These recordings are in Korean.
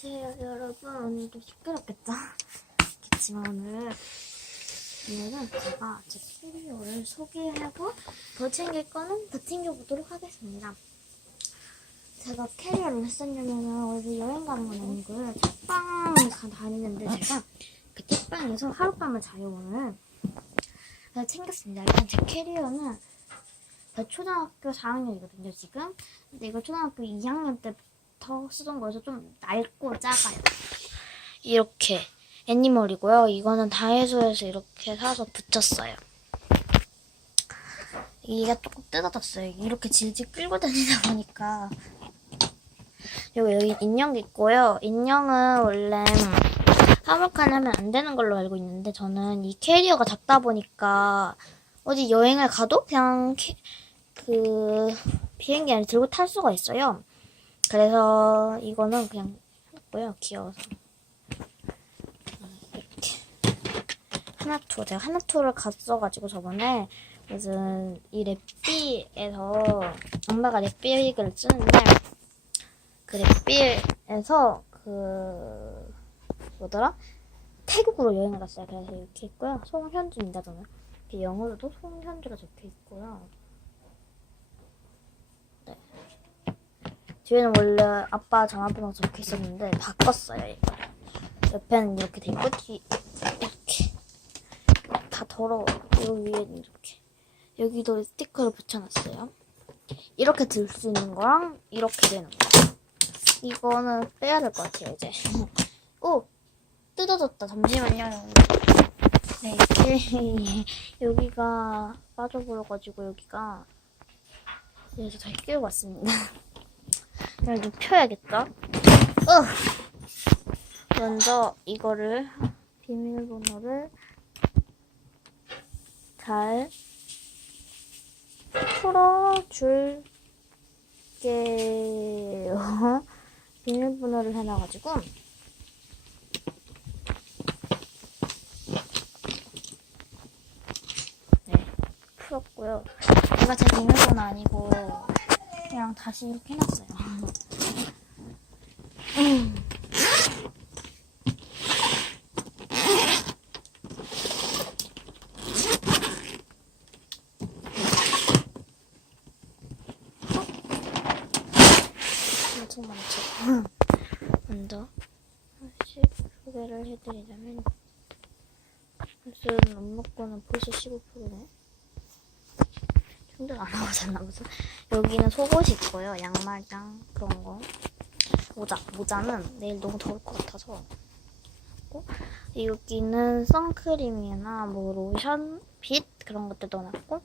안녕하세요 여러분. 오늘도 시끄럽겠죠? 겠지만 오늘 오늘은 제가 제 캐리어를 소개하고 더 챙길 거는 더 챙겨보도록 하겠습니다. 제가 캐리어를 왜 썼냐면은 어디 여행 가는 건 아니고요 책방을 가 다니는데 제가 그 책방에서 하룻밤을 자요 오늘. 그래서 챙겼습니다. 일단 제 캐리어는 초등학교 4학년이거든요 지금. 근데 이거 초등학교 2학년 때 부터 쓰던 거여서 좀 낡고 작아요. 이렇게 애니멀이고요. 이거는 다이소에서 이렇게 사서 붙였어요. 이게 조금 뜯어졌어요. 이렇게 질질 끌고 다니다 보니까 그리고 여기 인형도 있고요. 인형은 원래 화물칸 하면 안 되는 걸로 알고 있는데 저는 이 캐리어가 작다 보니까 어디 여행을 가도 그냥 캐- 그 비행기 안에 들고 탈 수가 있어요. 그래서 이거는 그냥 해놨고요. 귀여워서. 하나투. 제가 하나투를 갔어가지고 저번에 무슨 이 랩비에서 엄마가 랩비를 쓰는데 그 랩비에서 그 뭐더라? 태국으로 여행을 갔어요. 그래서 이렇게 있고요. 송현주입니다. 저는. 이렇게 영어로도 송현주가 적혀 있고요. 뒤에는 원래 아빠 전화번호가 적혀 있었는데 바꿨어요. 이거. 옆에는 이렇게 돼 있고 뒤 이렇게 다 더러워. 여기 위에는 이렇게 여기도 스티커를 붙여놨어요. 이렇게 들 수 있는 거랑 이렇게 되는 거. 이거는 빼야 될 것 같아요 이제. 오 뜯어졌다. 잠시만요. 네 이렇게 여기가 빠져버려가지고 여기가 그래서 끼우고 왔습니다. 그냥 눕혀야겠다. 어! 먼저 이거를 비밀번호를 잘 풀어줄게요. 비밀번호를 해놔가지고 네 풀었고요. 이거 제 비밀번호 아니고 그냥 다시 이렇게 해놨어요. 먼저 소개를 해드리자면 무슨 업무권은 벌써 15%네. 충전 안 하고 잤나 무슨 여기는 속옷이 있고요. 양말장 그런 거. 모자. 모자는 내일 너무 더울 것 같아서. 하고 여기는 선크림이나 뭐 로션, 빛 그런 것들 넣어놨고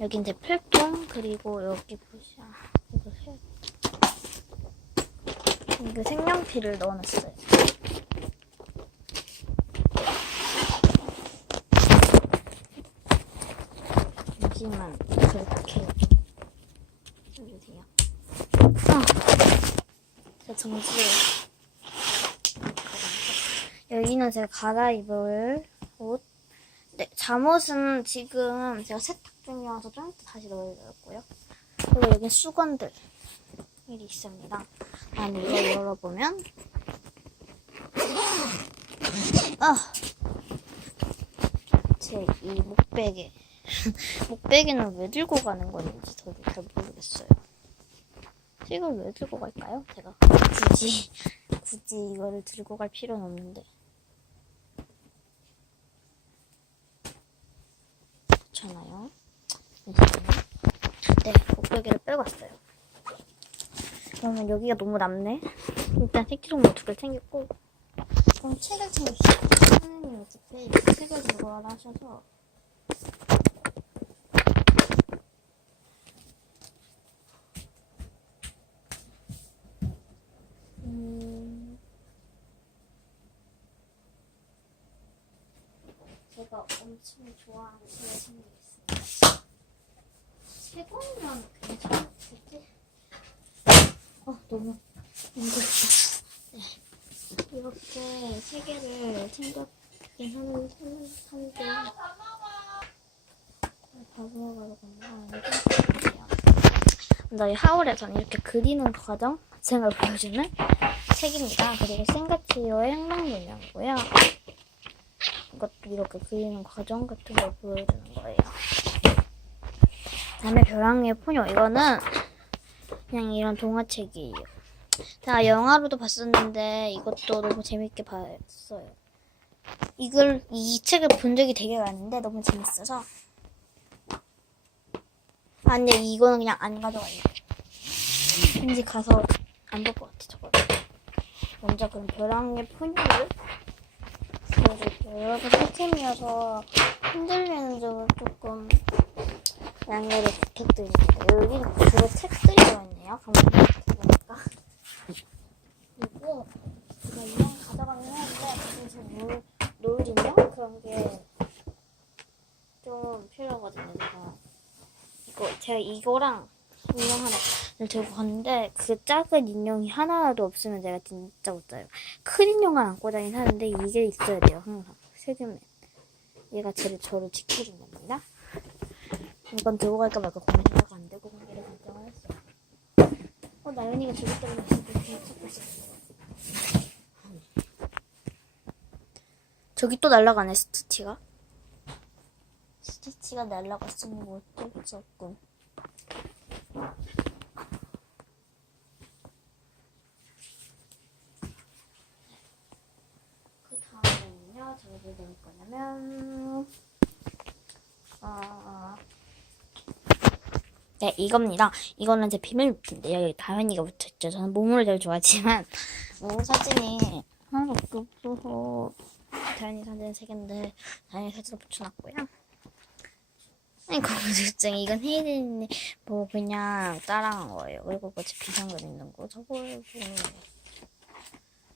여긴 제 필통 그리고 여기 보시면 이거 세 이거 색연필을 넣어놨어요. 여기만 그렇게 해주세요. 아, 제가 정지를 여기는 제가 갈아입을 옷. 네, 잠옷은 지금 제가 세탁 중이어서 좀 이따 다시 넣어야겠고요. 그리고 여기 수건들 일이 있습니다. 난 이거 열어보면 아, 제 이 목베개 목베개는 왜 들고 가는 건지 저도 잘 모르겠어요. 이걸 왜 들고 갈까요? 제가 굳이 굳이 이거를 들고 갈 필요는 없는데. 잠시만요. 네, 목베개를 빼고 왔어요. 그러면 여기가 너무 남네. 일단 새끼종류 두개 챙겼고, 그럼 책을 챙깁시다. 선생님이 어차피 책을 들고 가라 하셔서. 음, 제가 엄청 좋아하는 챙기겠습니다. 세 권이면 괜찮겠지? 어, 너무 힘들었다. 네. 이렇게 세 개를 챙겼긴 하는, 한데. 밥 먹으러 간다. 나이 하울에서는 이렇게 그리는 과정, 생을 보여주는 책입니다. 그리고 생가치오의 행동문양이고요. 이것도 이렇게 그리는 과정 같은 걸 보여주는 거예요. 다음에 벼랑의 포뇨. 이거는 그냥 이런 동화책이에요. 제가 영화로도 봤었는데 이것도 너무 재밌게 봤어요. 이걸 이 책을 본 적이 되게 많은데 너무 재밌어서 아 근데 이거는 그냥 안 가져가요. 왠지 가서 안 볼 것 같아 저거. 먼저 그럼 벼랑의 포뇨를 보여줄게요. 여러분 책임이어서 흔들리는 점은 조금 양해를 부탁드립니다. 여기 주로 책들이 들어있네요. 가만히 보니까. 그리고 제가 인형 가져가긴 했는데 놀, 놀 인형 그런 게 좀 필요하거든요. 제가 이거 제가 이거랑 인형 하나를 들고 갔는데 그 작은 인형이 하나라도 없으면 제가 진짜 못 자요. 큰 인형은 안고 다니긴 하는데 이게 있어야 돼요. 항상 세균맨. 얘가 저를 저를 지켜준 겁니다. 이건 들고 갈까 말까 고민하다가 안 되고 공개를 결정을 했어요. 어, 나연이가 저기 때문에 계속 찾고 있었어요. 저기 또 날아가네, 스티치가. 스티치가 뭐 어쩔 수 없군. 그 다음에는요, 저기 낼 거냐면, 어, 네, 이겁니다. 이거는 제 비밀 노트인데요. 여기 다현이가 붙어있죠. 저는 몸을 제일 좋아하지만, 몸 사진이 없어서, 다현이 사진 세 개인데, 다현이 사진을 붙여놨고요. 공주증. 이건 헤이든이 뭐, 그냥 따라한 거예요. 그리고 그제 비상금 있는 거. 보면,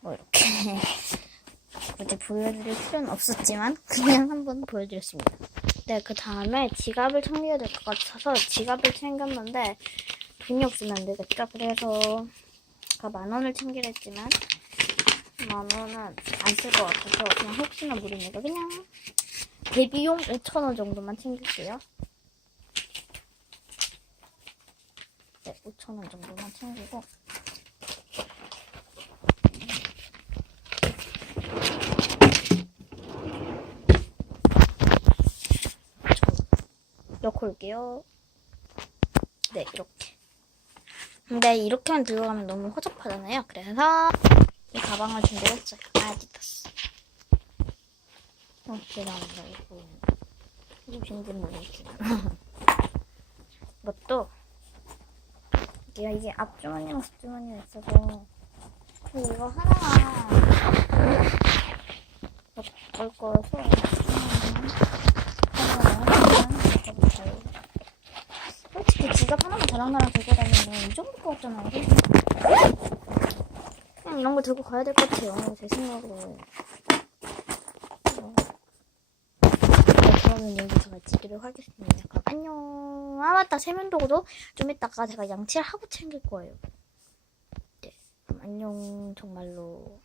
뭐, 이렇게. 굳이 보여드릴 필요는 없었지만, 그냥 한번 보여드렸습니다. 네, 그 다음에 지갑을 챙겨야 될 것 같아서 지갑을 챙겼는데 돈이 없으면 안 되겠죠. 그래서 아까 만 원을 챙기려 했지만 만 원은 안 쓸 것 같아서 그냥 혹시나 모르니까 그냥 대비용 5천 원 정도만 챙길게요. 네, 5천 원 정도만 챙기고 넣고 올게요. 네, 이렇게. 근데 이렇게만 들고 가면 너무 허접하잖아요. 그래서 이 가방을 준비했어요. 아디다스. 이렇게 나온다, 이거. 무슨지 모르겠지만. 이것도 이게, 이게 앞주머니랑 뒷주머니가 있어서 이거 하나만 넣을 거여서 솔직히 지갑 자랑나랑 들고 다니면 이 정도 것 같잖아요. 그냥 이런 거 들고 가야 될 것 같아요. 제 생각으로. 어. 네, 그러면 여기서 마치기로 하겠습니다. 그럼 안녕. 아 맞다 세면도구도 좀 이따가 제가 양치를 하고 챙길 거예요. 네. 그럼 안녕 정말로.